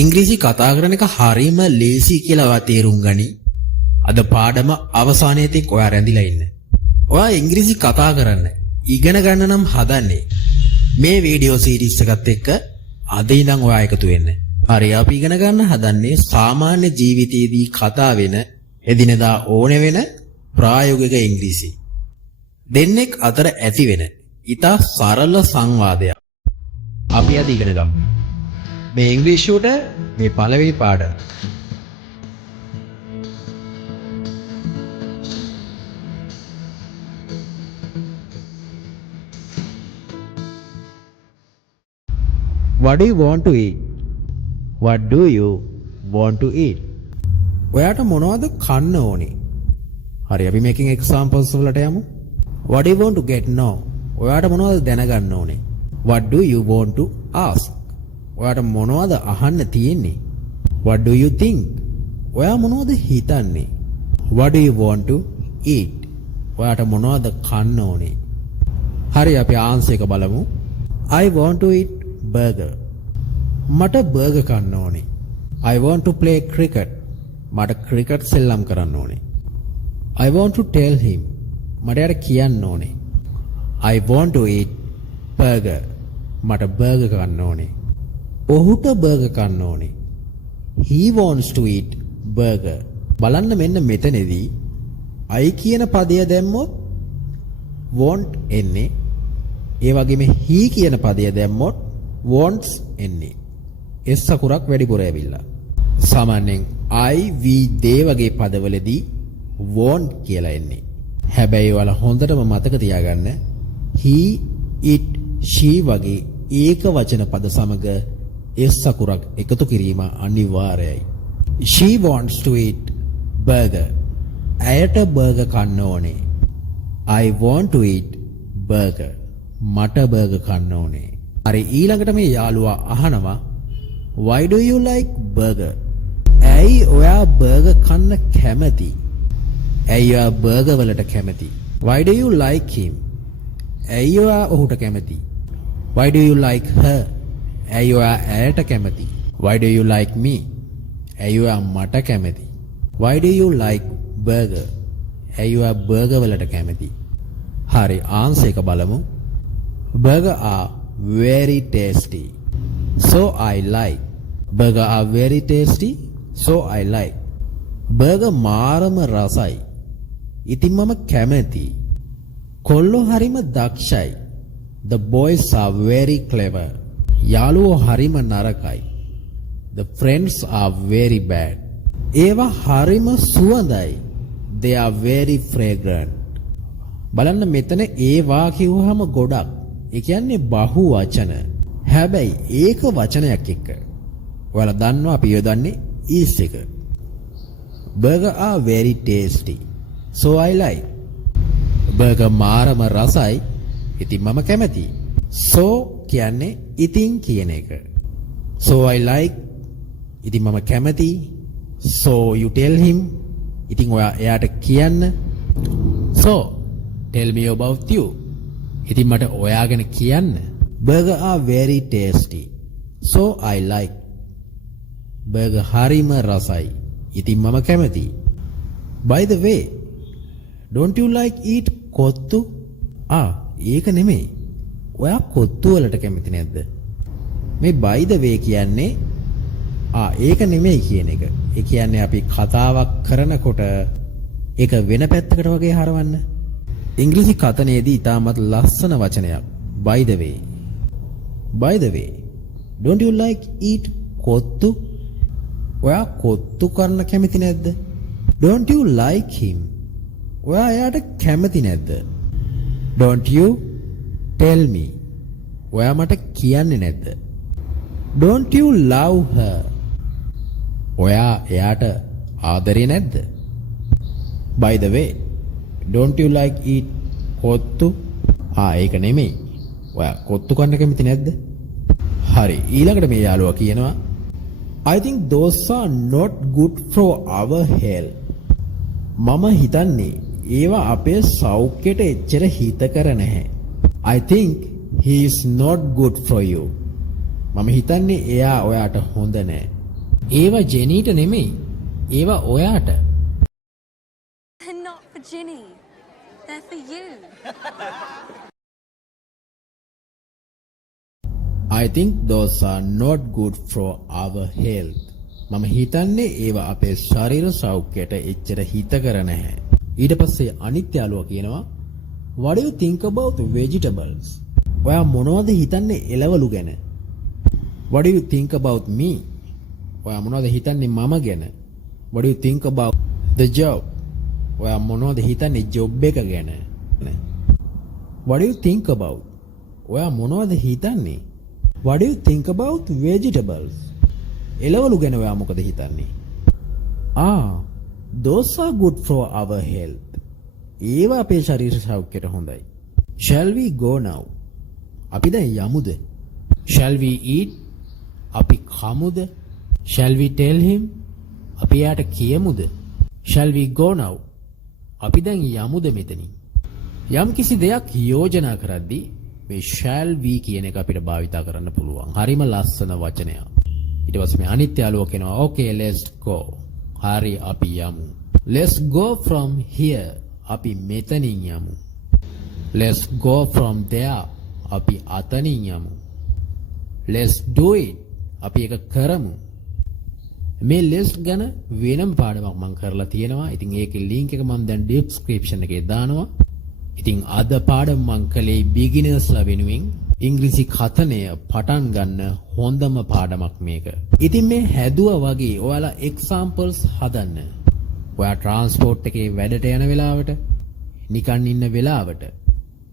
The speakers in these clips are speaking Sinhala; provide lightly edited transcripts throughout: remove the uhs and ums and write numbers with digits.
ඉංග්‍රීසි කතා කරන එක හරීම ලේසි කියලා ඔයා තේරුම් ගනි. අද පාඩම අවසානයේ තෙක් ඔයා රැඳිලා ඉන්න. ඔයා ඉංග්‍රීසි කතා කරන්න ඉගෙන ගන්න නම් හදන්නේ මේ වීඩියෝ සීරීස් එකත් එක්ක අද ඉඳන් ඔයා එකතු වෙන්න. හරි අපි ඉගෙන ගන්න හදන්නේ සාමාන්‍ය ජීවිතයේදී කතා වෙන එදිනෙදා ඕන වෙන ප්‍රායෝගික ඉංග්‍රීසි. දෙන්නෙක් අතර ඇති වෙන ඉතා සරල සංවාදයක්. අපි අද ඉගෙන ගමු. මේ ඉංග්‍රීසියට මේ පළවෙනි පාඩම. What do you want to eat? What do you want to eat? ඔයාට මොනවද කන්න ඕනේ? හරි අපි මේකෙන් examples වලට යමු. What do you want to get now? ඔයාට මොනවද දැනගන්න ඕනේ? What do you want to ask? ඔයාට මොනවද අහන්න තියෙන්නේ? What do you think? ඔයා මොනවද හිතන්නේ? What do you want to eat? ඔයාට මොනවද කන්න ඕනේ? හරි අපි ආන්සර් එක බලමු. I want to eat burger. මට බර්ගර් කන්න ඕනේ. I want to play cricket. මට ක්‍රිකට් සෙල්ලම් කරන්න ඕනේ. I want to tell him. මට යාට කියන්න ඕනේ. I want to eat burger. මට බර්ගර් කන්න ඕනේ. ඔහුට බර්ගර් කන්න ඕනේ. He wants to eat burger. බලන්න මෙන්න මෙතනදී I කියන පදය දැම්මොත් want එන්නේ. ඒ වගේම he කියන පදය දැම්මොත් wants එන්නේ. S අකුරක් වැඩිපුර ඇවිල්ලා. සාමාන්‍යයෙන් I we they වගේ පදවලදී want කියලා එන්නේ. හැබැයි ඔයාලා හොඳටම මතක තියාගන්න he it she වගේ ඒක වචන පද සමග S අකුරක් එකතු කිරීම අනිවාර්යයි. She wants to eat burger. ඇයට බර්ගර් කන්න ඕනේ. I want to eat burger. මට බර්ගර් කන්න ඕනේ. හරි ඊළඟට මේ යාළුවා අහනවා Why do you like burger? ඇයි ඔයා බර්ගර් කන්න කැමති? ඇයි ඔයා බර්ගර් වලට කැමති? Why do you like him? ඇයි ඔයා ඔහුට කැමති? Why do you like her? ඇයි ඔයා ඇයට කැමති? Why do you like me? ඇයි ඔයා මට කැමති? Why do you like burger? ඇයි ඔයා බර්ගර් වලට කැමති? හරි ආන්සර් එක බලමු. Burger are very tasty. So I like. Burger are very tasty. So I like. Burger මාරම රසයි. ඉතින් මම කැමති. කොල්ලෝ හරිම දක්ෂයි. The boys are very clever. යාළුවෝ හරිම නරකයි. The friends are very bad. ඒවා හරිම සුවඳයි. They are very fragrant. බලන්න මෙතන ඒවා කිව්වහම ගොඩක්. ඒ කියන්නේ බහු වචන. හැබැයි ඒක වචනයක් එක්ක. ඔයාලා දන්නවා අපි යොදන්නේ is එක. Burger are very tasty. So I like. Burger මාරම රසයි. ඉතින් මම කැමතියි. So කියන්නේ ඉතින් කියන එක. So I like. ඉතින් මම කැමතියි. So you tell him. ඉතින් ඔයා එයාට කියන්න. So tell me about you. ඉතින් මට ඔයා ගැන කියන්න. Burger are very tasty. So I like. Burger හරිම රසයි. ඉතින් මම කැමතියි. By the way, don't you like eat kottu? ඒක නෙමෙයි. ඔයා කොත්තු වලට කැමති නැද්ද? මේ by the way කියන්නේ ඒක නෙමෙයි කියන එක. ඒ කියන්නේ අපි කතාවක් කරනකොට ඒක වෙන පැත්තකට වගේ හරවන්න. ඉංග්‍රීසි කතනයේදී ඉතාමත් ලස්සන වචනයක්. By the way. By the way, don't you like eat kottu? ඔයා කොත්තු කරන්න කැමති නැද්ද? Don't you like him? ඔයා එයාට කැමති නැද්ද? Don't you tell me? ඔයා මට කියන්නේ නැද්ද? Don't you love her? ඔයා එයාට ආදරේ නැද්ද? By the way, don't you like eat kottu? ඒක නෙමෙයි. ඔයා කොත්තු කන්න කැමති නැද්ද? හරි ඊළඟට මේ යාළුවා කියනවා I think those are not good for our health. මම හිතන්නේ ඒවා අපේ සෞඛ්‍යයට එච්චර හිතකර නැහැ. I think he is not good for you. මම හිතන්නේ එයා ඔයාට හොඳ නැහැ. ඒවා ජෙනීට නෙමෙයි. ඒවා ඔයාට. They're not for Ginny. They're for you. I think those are not good for our health. මම හිතන්නේ ඒවා අපේ ශරීර සෞඛ්‍යයට එච්චර හිතකර නැහැ. ඊට පස්සේ අනිත් යාළුවා කියනවා What do you think about vegetables? ඔයා මොනවද හිතන්නේ එළවලු ගැන? What do you think about me? ඔයා මොනවද හිතන්නේ මම ගැන? What do you think about the job? ඔයා මොනවද හිතන්නේ ජොබ් එක ගැන? What do you think about? ඔයා මොනවද හිතන්නේ? What do you think about vegetables? එළවලු ගැන ඔයා මොකද හිතන්නේ? Those are good for our health. ඒවා අපේ ශරීර සෞඛ්‍යයට හොඳයි. Shall we go now? අපි දැන් යමුද? Shall we eat? අපි කමුද? Shall we tell him? අපි යාට කියමුද? Shall we go now? අපි දැන් යමුද මෙතනින්? යම් කිසි දෙයක් යෝජනා කරද්දී මේ shall we කියන එක අපිට භාවිතා කරන්න පුළුවන්. හරිම ලස්සන වචනයක්. ඊට පස්සේ මේ අනිත් යාළුවා කියනවා okay let's go. හරි අපි යමු. Let's go from here. අපි මෙතනින් යමු. Let's go from there. අපි අතනින් යමු. Let's do it. අපි ඒක කරමු. මේ list ගැන වෙනම පාඩමක් මම කරලා තියෙනවා. ඉතින් ඒකේ link එක මම දැන් description එකේ දානවා. ඉතින් අද පාඩම මම කළේ beginnersලා වෙනුවෙන් ඉංග්‍රීසි කතනය පටන් ගන්න හොඳම පාඩමක් මේක. ඉතින් මේ හැදුවා වගේ ඔයාලා examples හදන්න. ඔයා transport එකේ වැඩට යන වෙලාවට, නිකන් ඉන්න වෙලාවට,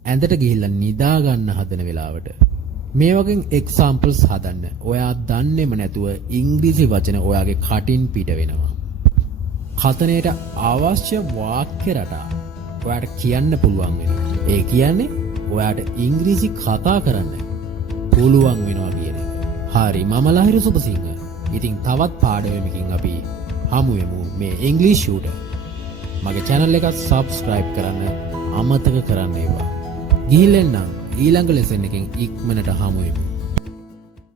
ඇඳට ගිහිල්ලා නිදා ගන්න හදන වෙලාවට මේ වගේ examples හදන්න. ඔයා දන්නේම නැතුව ඉංග්‍රීසි වචන ඔයාගේ කටින් පිට වෙනවා. කතනයට අවශ්‍ය වාක්‍ය රටා ඔයාට කියන්න පුළුවන් වෙනවා. ඒ කියන්නේ ඔයාට ඉංග්‍රීසි කතා කරන්න පුළුවන් වෙනවා කියන එක. හරි මම ලහිරු සුබසිංහ. ඉතින් තවත් පාඩමකින් අපි හමු වෙමු මේ ඉංග්‍රීසි ෂූටර්. මගේ channel එක subscribe කරන්න අමතක කරන්න එපා. ගිහින් එන්නම් ඊළඟ ලෙසන් එකෙන් ඉක්මනට හමු වෙමු.